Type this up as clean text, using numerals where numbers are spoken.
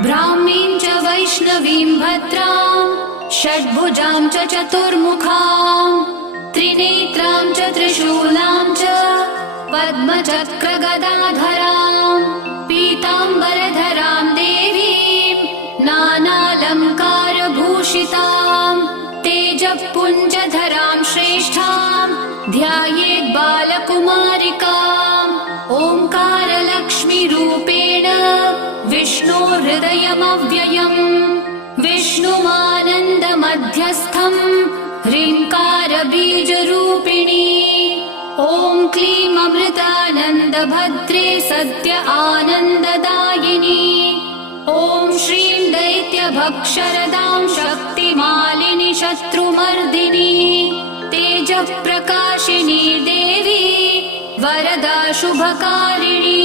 ब्राह्मीं च वैष्णवीं भद्रां षड्भुजां च चतुर्मुखां त्रिनेत्रां च त्रिशूलां च पद्मचक्रगदाधरां पीताम्बरधरां देवीं नानालङ्कारभूषितां तेजःपुञ्जधरां श्रेष्ठां ध्यायेत् बालकुमारिकाम् ओङ्कारलक्ष्मीरूपेण विष्णोर्हृदयमव्ययम् विष्णुमानन्दमध्यस्थम् ह्रीङ्कारबीजरूपिणी ॐ क्लीं अमृतानन्दभद्रे सत्य आनन्ददायिनी ॐ श्रीं दैत्यभक्षरदां शक्तिमालिनि शत्रुमर्दिनी तेजःप्रकाशिनी देवी वरदा शुभकारिणी।